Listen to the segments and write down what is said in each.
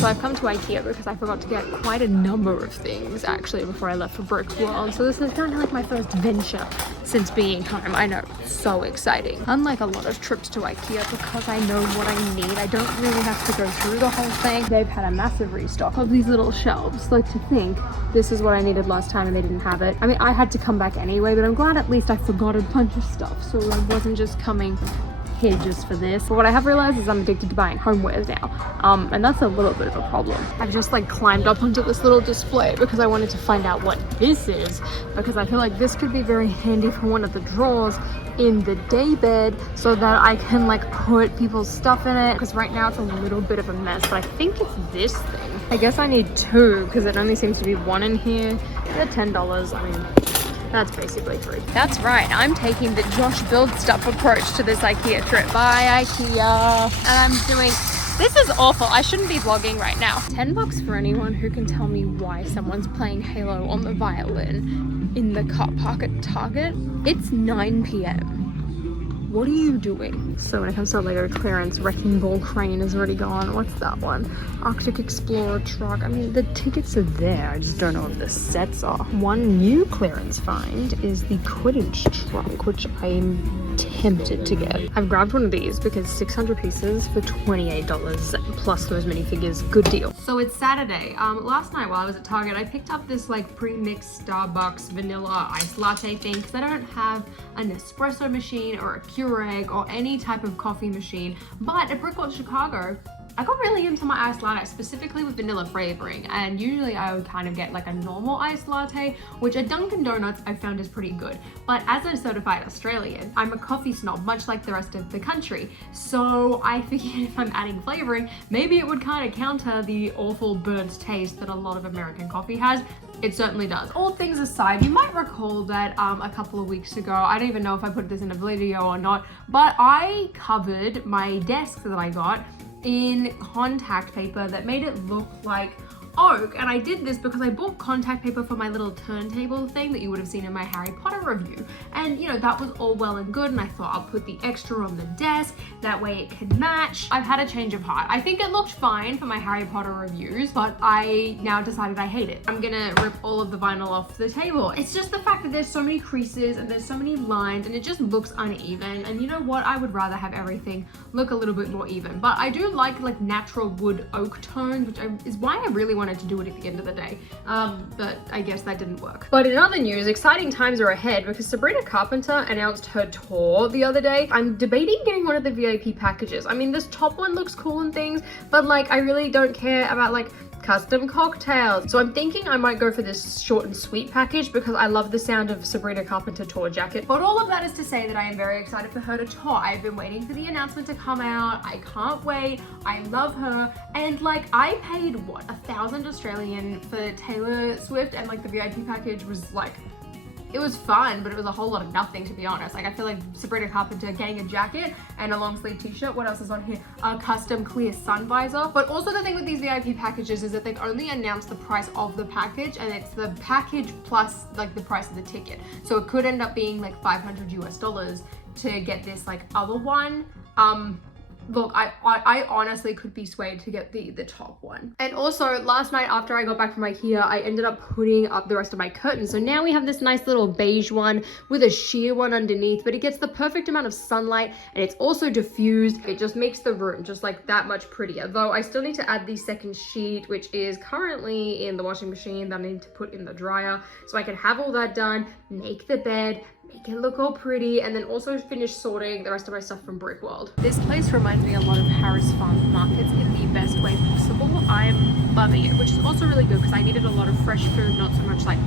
So I've come to Ikea because I forgot to get quite a number of things actually before I left for Brickworld. So this is kind of like my first venture since being home. I know, so exciting. Unlike a lot of trips to Ikea, because I know what I need, I don't really have to go through the whole thing. They've had a massive restock of these little shelves. Like, to think this is what I needed last time and they didn't have it. I mean, I had to come back anyway, but I'm glad at least I forgot a bunch of stuff, so I wasn't just coming here just for this. But what I have realized is I'm addicted to buying homewares now, and that's a little bit of a problem. I've just like climbed up onto this little display because I wanted to find out what this is, because I feel like this could be very handy for one of the drawers in the day bed so that I can like put people's stuff in it, because right now it's a little bit of a mess. But I think it's this thing. I guess I need two because it only seems to be one in here. They're $10. I mean, that's basically free. That's right, I'm taking the Josh Build Stuff approach to this Ikea trip. Bye Ikea. And I'm doing, this is awful, I shouldn't be vlogging right now. $10 for anyone who can tell me why someone's playing Halo on the violin in the car park at Target. It's 9 p.m. What are you doing? So when it comes to Lego clearance, Wrecking Ball Crane is already gone. What's that one? Arctic Explorer truck. I mean, the tickets are there. I just don't know what the sets are. One new clearance find is the Quidditch trunk, which I'm tempted to get. I've grabbed one of these because 600 pieces for $28 plus those minifigures. Good deal. So it's Saturday. Last night while I was at Target, I picked up this like pre-mixed Starbucks vanilla iced latte thing because I don't have an espresso machine or a Keurig or any type of coffee machine. But at Brickworld Chicago, I got really into my iced latte, specifically with vanilla flavoring, and usually I would kind of get like a normal iced latte, which at Dunkin' Donuts I found is pretty good. But as a certified Australian, I'm a coffee snob, much like the rest of the country. So I figured if I'm adding flavoring, maybe it would kind of counter the awful burnt taste that a lot of American coffee has. It certainly does. All things aside, you might recall that a couple of weeks ago, I don't even know if I put this in a video or not, but I covered my desk that I got in contact paper that made it look like oak. And I did this because I bought contact paper for my little turntable thing that you would have seen in my Harry Potter review. And you know, that was all well and good, and I thought I'll put the extra on the desk, that way it can match. I've had a change of heart. I think it looked fine for my Harry Potter reviews, but I now decided I hate it. I'm gonna rip all of the vinyl off the table. It's just the fact that there's so many creases and there's so many lines and it just looks uneven. And you know what? I would rather have everything look a little bit more even. But I do like natural wood oak tones, which is why I really wanted to do it at the end of the day. But I guess that didn't work. But in other news, exciting times are ahead because Sabrina Carpenter announced her tour the other day. I'm debating getting one of the VIP packages. I mean, this top one looks cool and things, but like I really don't care about like custom cocktails. So I'm thinking I might go for this short and sweet package because I love the sound of Sabrina Carpenter tour jacket. But all of that is to say that I am very excited for her to tour. I've been waiting for the announcement to come out. I can't wait. I love her. And like I paid what, 1,000 Australian for Taylor Swift, and like the VIP package was like, it was fun, but it was a whole lot of nothing, to be honest. Like I feel like Sabrina Carpenter getting a jacket and a long sleeve t-shirt. What else is on here? A custom clear sun visor. But also the thing with these VIP packages is that they've only announced the price of the package, and it's the package plus like the price of the ticket. So it could end up being like $500 US to get this like other one. Look, I honestly could be swayed to get the top one. And also last night after I got back from Ikea, I ended up putting up the rest of my curtains. So now we have this nice little beige one with a sheer one underneath, but it gets the perfect amount of sunlight and it's also diffused. It just makes the room just like that much prettier. Though I still need to add the second sheet, which is currently in the washing machine that I need to put in the dryer. So I can have all that done, make the bed, make it look all pretty, and then also finish sorting the rest of my stuff from Brickworld. This place reminds me a lot of Harris Farm Markets in the best way possible. I'm loving it, which is also really good because I needed a lot of fresh food, not so much like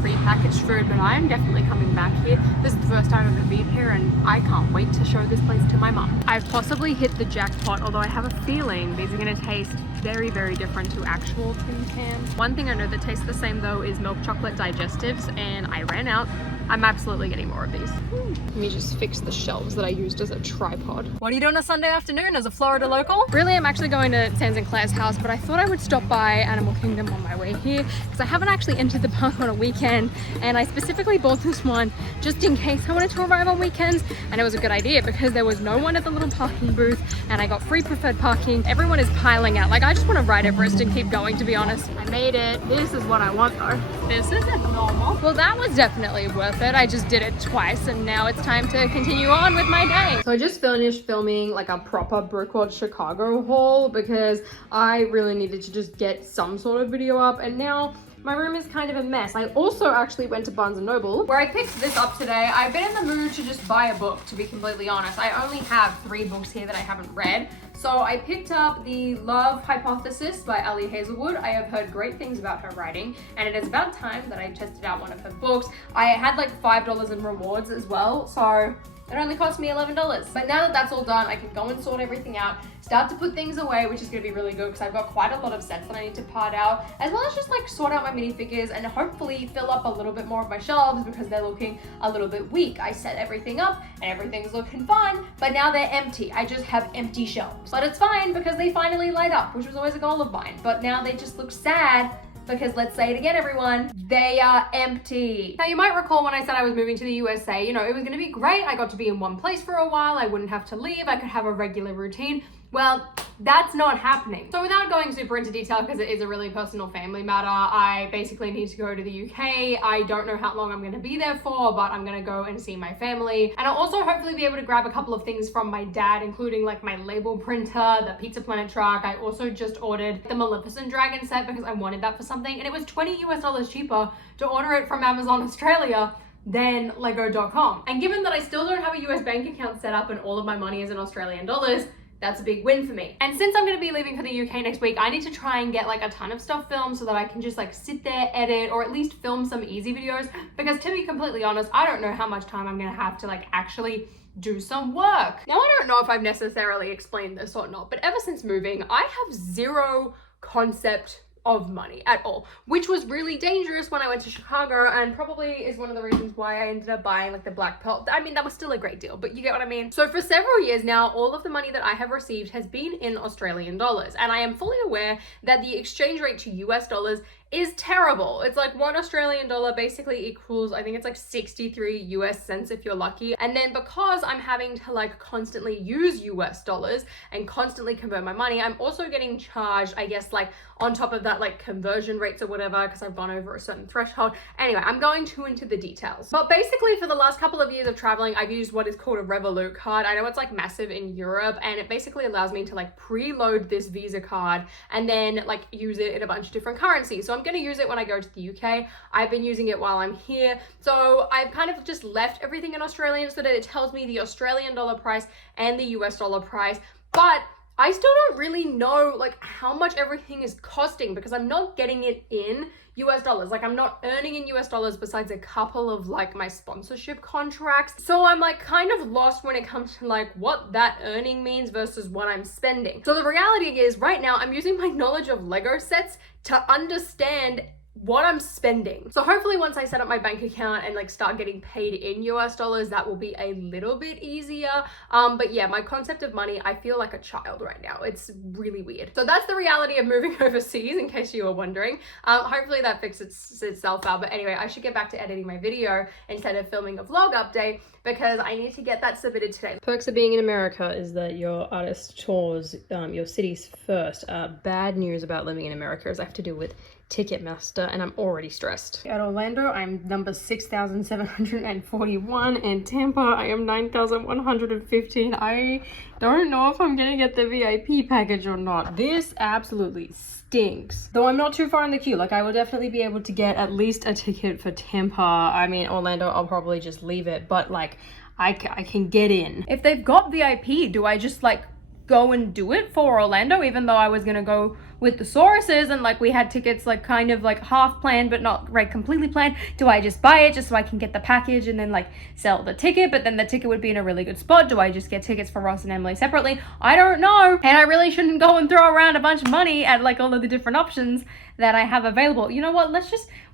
pre-packaged food, but I am definitely coming back here. This is the first time I've ever been here and I can't wait to show this place to my mum. I've possibly hit the jackpot, although I have a feeling these are going to taste very, very different to actual tin cans. One thing I know that tastes the same though is milk chocolate digestives, and I ran out I'm absolutely getting more of these. Let me just fix the shelves that I used as a tripod. What are you doing a Sunday afternoon as a Florida local? Really, I'm actually going to Sans and Claire's house, but I thought I would stop by Animal Kingdom on my way here because I haven't actually entered the park on a weekend, and I specifically bought this one just in case I wanted to arrive on weekends, and it was a good idea because there was no one at the little parking booth and I got free preferred parking. Everyone is piling out. Like, I just want to ride Everest and keep going, to be honest. I made it. This is what I want though. This isn't normal. Well, that was definitely worth it. I just did it twice and now it's time to continue on with my day. So I just finished filming like a proper Brickworld Chicago haul because I really needed to just get some sort of video up, and now my room is kind of a mess. I also actually went to Barnes & Noble where I picked this up today. I've been in the mood to just buy a book, to be completely honest. I only have 3 books here that I haven't read. So I picked up The Love Hypothesis by Ali Hazelwood. I have heard great things about her writing, and it is about time that I tested out one of her books. I had like $5 in rewards as well, so it only cost me $11. But now that that's all done, I can go and sort everything out, start to put things away, which is going to be really good because I've got quite a lot of sets that I need to part out, as well as just like sort out my minifigures and hopefully fill up a little bit more of my shelves because they're looking a little bit weak. I set everything up and everything's looking fine, but now they're empty. I just have empty shelves. But it's fine because they finally light up, which was always a goal of mine. But now they just look sad because, let's say it again, everyone, they are empty. Now, you might recall when I said I was moving to the USA, you know, it was gonna be great. I got to be in one place for a while. I wouldn't have to leave. I could have a regular routine. Well, that's not happening. So without going super into detail, because it is a really personal family matter, I basically need to go to the UK. I don't know how long I'm gonna be there for, but I'm gonna go and see my family. And I'll also hopefully be able to grab a couple of things from my dad, including like my label printer, the Pizza Planet truck. I also just ordered the Maleficent Dragon set because I wanted that for something, and it was $20 US cheaper to order it from Amazon Australia than lego.com. And given that I still don't have a US bank account set up and all of my money is in Australian dollars, that's a big win for me. And since I'm gonna be leaving for the UK next week, I need to try and get like a ton of stuff filmed so that I can just like sit there, edit, or at least film some easy videos. Because to be completely honest, I don't know how much time I'm gonna have to like actually do some work. Now, I don't know if I've necessarily explained this or not, but ever since moving, I have zero concept of money at all, which was really dangerous when I went to Chicago, and probably is one of the reasons why I ended up buying like the black pearl. I mean, that was still a great deal, but you get what I mean. So for several years now, all of the money that I have received has been in Australian dollars, and I am fully aware that the exchange rate to US dollars is terrible. It's like $1 Australian dollar basically equals, I think it's like 63 US cents if you're lucky. And then because I'm having to like constantly use US dollars and constantly convert my money, I'm also getting charged, I guess, like on top of that, like conversion rates or whatever, because I've gone over a certain threshold. Anyway, I'm going too into the details. But basically for the last couple of years of traveling, I've used what is called a Revolut card. I know it's like massive in Europe, and it basically allows me to like preload this Visa card and then like use it in a bunch of different currencies. So I'm going to use it when I go to the UK. I've been using it while I'm here. So I've kind of just left everything in Australian so that it tells me the Australian dollar price and the US dollar price. But I still don't really know like how much everything is costing because I'm not getting it in US dollars. Like, I'm not earning in US dollars besides a couple of like my sponsorship contracts. So I'm like kind of lost when it comes to like what that earning means versus what I'm spending. So the reality is right now I'm using my knowledge of Lego sets to understand what I'm spending. So hopefully once I set up my bank account and like start getting paid in US dollars, that will be a little bit easier. But yeah, my concept of money, I feel like a child right now. It's really weird. So that's the reality of moving overseas, in case you were wondering. Hopefully that fixes itself out. But anyway, I should get back to editing my video instead of filming a vlog update because I need to get that submitted today. Perks of being in America is that your artist tours your cities first. Bad news about living in America is I have to deal with Ticketmaster, and I'm already stressed. At Orlando, I'm number 6,741, and Tampa, I am 9,115. I don't know if I'm gonna get the VIP package or not. This absolutely stinks. Though I'm not too far in the queue. Like, I will definitely be able to get at least a ticket for Tampa. I mean, Orlando, I'll probably just leave it, but like, I can get in. If they've got VIP, do I just like go and do it for Orlando, even though I was gonna go with the Sauruses and like we had tickets like kind of like half planned but not right completely planned. Do I just buy it just so I can get the package and then like sell the ticket, but then the ticket would be in a really good spot? Do I just get tickets for Ross and Emily separately? I don't know, and I really shouldn't go and throw around a bunch of money at like all of the different options that I have available. You know what,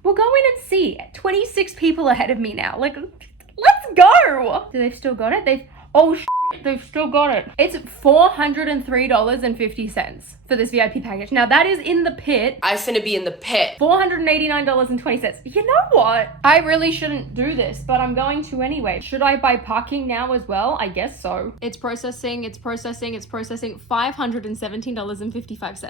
we'll go in and see. 26 people ahead of me now, like let's go. Do they've still got it? They've still got it. It's $403.50 for this VIP package. Now that is in the pit. I finna be in the pit. $489.20. You know what? I really shouldn't do this, but I'm going to anyway. Should I buy parking now as well? I guess so. It's processing. $517.55. I got it!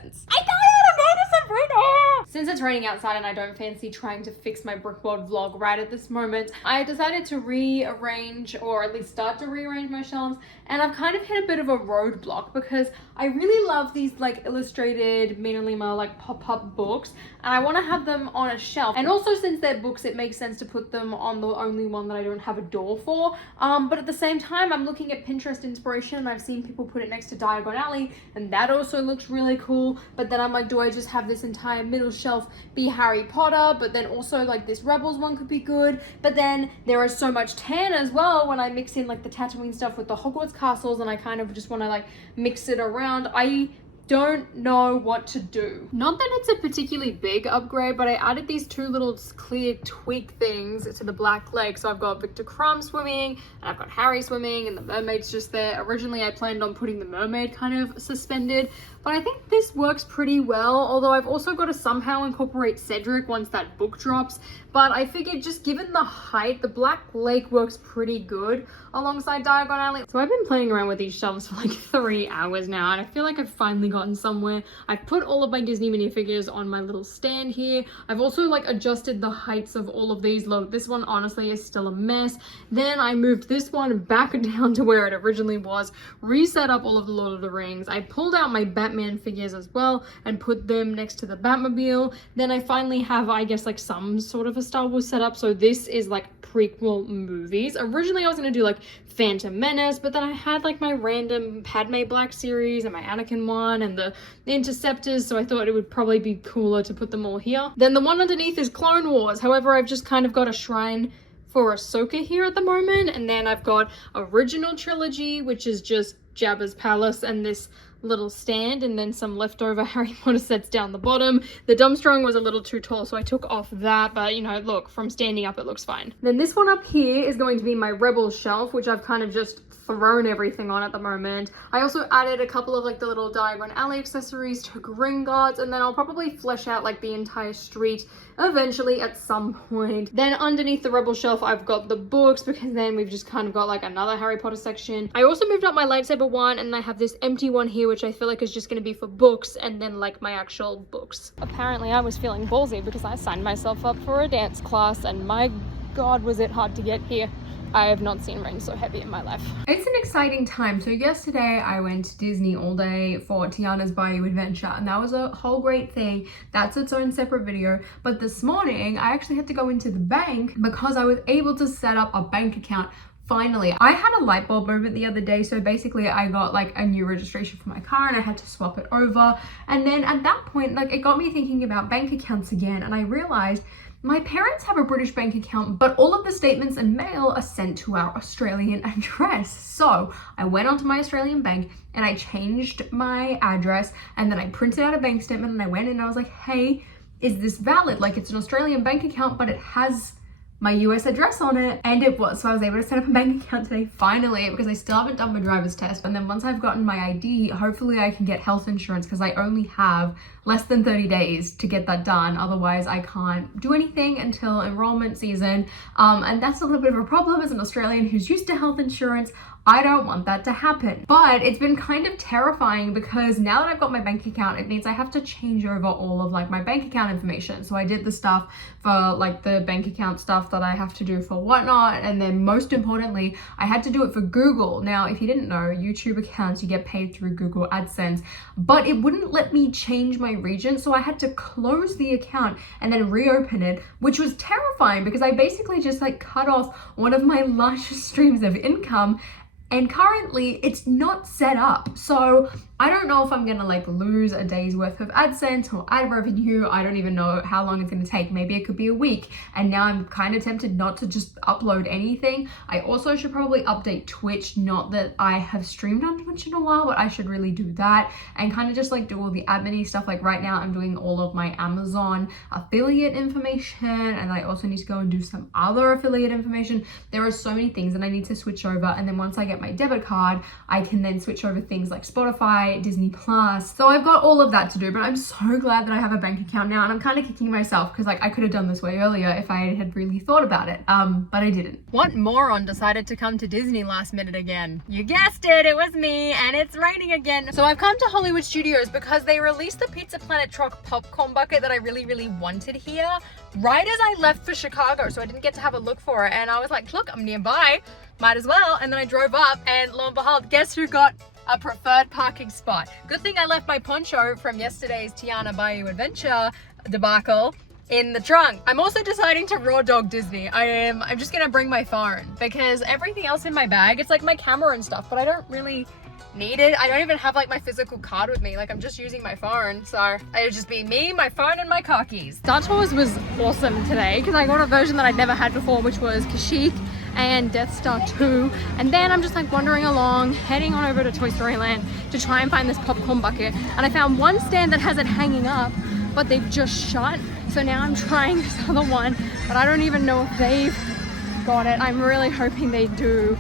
Since it's raining outside and I don't fancy trying to fix my brickboard vlog right at this moment, I decided to rearrange, or at least start to rearrange my shelves, and I've kind of hit a bit of a roadblock because I really love these like illustrated Mina Lima like pop-up books, and I want to have them on a shelf. And also, since they're books, it makes sense to put them on the only one that I don't have a door for. But at the same time, I'm looking at Pinterest inspiration and I've seen people put it next to Diagon Alley, and that also looks really cool. But then I'm like, do I just have this entire middle shelf be Harry Potter? But then also like this Rebels one could be good. But then there is so much tan as well when I mix in like the Tatooine stuff with the Hogwarts castles, and I kind of just want to like mix it around. I don't know what to do. Not that it's a particularly big upgrade, but I added these two little clear twig things to the black lake. So I've got Victor Crumb swimming, and I've got Harry swimming, and the mermaid's just there. Originally I planned on putting the mermaid kind of suspended, but I think this works pretty well, although I've also got to somehow incorporate Cedric once that book drops. But I figured just given the height, the Black Lake works pretty good alongside Diagon Alley. So I've been playing around with these shelves for like 3 hours now, and I feel like I've finally gotten somewhere. I've put all of my Disney minifigures on my little stand here. I've also like adjusted the heights of all of these. Look, this one honestly is still a mess. Then I moved this one back down to where it originally was, reset up all of the Lord of the Rings. I pulled out my Batman figures as well and put them next to the Batmobile. Then I finally have, I guess, like some sort of a Star Wars setup. So this is like prequel movies. Originally I was gonna do like Phantom Menace, but then I had like my random Padme Black series and my Anakin one and the Interceptors, so I thought it would probably be cooler to put them all here. Then the one underneath is Clone Wars. However, I've just kind of got a shrine for Ahsoka here at the moment, and then I've got Original Trilogy, which is just Jabba's palace and this little stand, and then some leftover Harry Potter sets down the bottom. The Dumbstrung was a little too tall, so I took off that, but you know, look, from standing up it looks fine. Then this one up here is going to be my Rebels shelf, which I've kind of just thrown everything on at the moment. I also added a couple of like the little Diagon Alley accessories to Gringotts, and then I'll probably flesh out like the entire street eventually at some point. Then underneath the Rebel shelf I've got the books, because then we've just kind of got like another Harry Potter section. I also moved up my lightsaber one, and I have this empty one here which I feel like is just going to be for books, and then like my actual books. Apparently I was feeling ballsy because I signed myself up for a dance class, and my god was it hard to get here. I have not seen rain so heavy in my life. It's an exciting time. So yesterday I went to Disney all day for Tiana's Bayou Adventure, and that was a whole great thing. That's its own separate video. But this morning I actually had to go into the bank because I was able to set up a bank account. Finally, I had a light bulb moment the other day, so basically I got like a new registration for my car and I had to swap it over. And then at that point, like, it got me thinking about bank accounts again, and I realized my parents have a British bank account, but all of the statements and mail are sent to our Australian address. So I went onto my Australian bank and I changed my address, and then I printed out a bank statement and I went in and I was like, hey, is this valid? Like, it's an Australian bank account, but it has my US address on it, and it was. So I was able to set up a bank account today, finally, because I still haven't done my driver's test. And then once I've gotten my ID, hopefully I can get health insurance, because I only have less than 30 days to get that done. Otherwise I can't do anything until enrollment season. And that's a little bit of a problem as an Australian who's used to health insurance. I don't want that to happen. But it's been kind of terrifying because now that I've got my bank account, it means I have to change over all of like my bank account information. So I did the stuff for like the bank account stuff that I have to do for Whatnot, and then most importantly, I had to do it for Google. Now, if you didn't know, YouTube accounts, you get paid through Google AdSense, but it wouldn't let me change my region, so I had to close the account and then reopen it, which was terrifying because I basically just like cut off one of my largest streams of income. and currently it's not set up. So I don't know if I'm gonna like lose a day's worth of AdSense or ad revenue. I don't even know how long it's gonna take. Maybe it could be a week. And now I'm kind of tempted not to just upload anything. I also should probably update Twitch. Not that I have streamed on Twitch in a while, but I should really do that and kind of just like do all the admin stuff. Like right now I'm doing all of my Amazon affiliate information, and I also need to go and do some other affiliate information. There are so many things that I need to switch over, and then once I get my debit card, I can then switch over things like Spotify, Disney Plus. So I've got all of that to do, but I'm so glad that I have a bank account now, and I'm kind of kicking myself because like I could have done this way earlier if I had really thought about it, but I didn't. What moron decided to come to Disney last minute again? You guessed it, it was me, and it's raining again. So I've come to Hollywood Studios because they released the Pizza Planet truck popcorn bucket that I really wanted here right as I left for Chicago, so I didn't get to have a look for it, and I was like, look, I'm nearby, might as well. And then I drove up, and lo and behold, guess who got a preferred parking spot? Good thing I left my poncho from yesterday's Tiana Bayou Adventure debacle in the trunk. I'm also deciding to raw dog Disney. I'm just gonna bring my phone because everything else in my bag, it's like my camera and stuff, but I don't really need it. I don't even have like my physical card with me. Like I'm just using my phone, so it'll just be me, my phone, and my car keys. Star Tours was awesome today because I got a version that I'd never had before, which was Kashyyyk and Death Star 2, and then I'm just like wandering along, heading on over to Toy Story Land to try and find this popcorn bucket, and I found one stand that has it hanging up, but they've just shut. So now I'm trying this other one, but I don't even know if they've got it. I'm really hoping they do.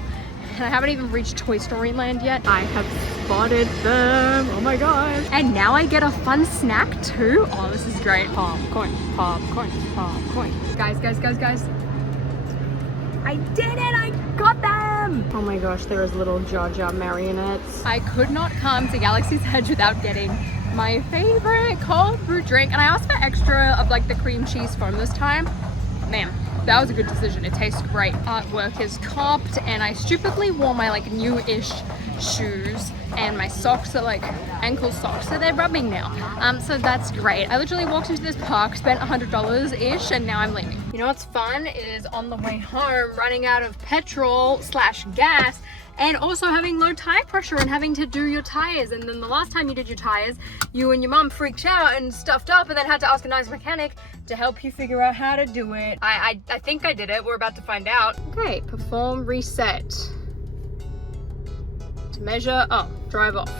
And I haven't even reached Toy Story Land yet. I have spotted them. Oh my god. And now I get a fun snack too. Oh, this is great. Popcorn, popcorn, popcorn. Guys. I did it! I got them! Oh my gosh, there is little Jar Jar marionettes. I could not come to Galaxy's Edge without getting my favorite cold brew drink. And I asked for extra of like the cream cheese foam this time. Man, that was a good decision. It tastes great. Artwork is copped, and I stupidly wore my like new-ish shoes, and my socks are like ankle socks, so they're rubbing now. So that's great. I literally walked into this park, spent $100-ish, and now I'm leaving. You know what's fun is on the way home, running out of petrol/gas, and also having low tire pressure and having to do your tires. And then the last time you did your tires, you and your mum freaked out and stuffed up and then had to ask a nice mechanic to help you figure out how to do it. I think I did it. We're about to find out. Okay, perform reset. To measure, drive off.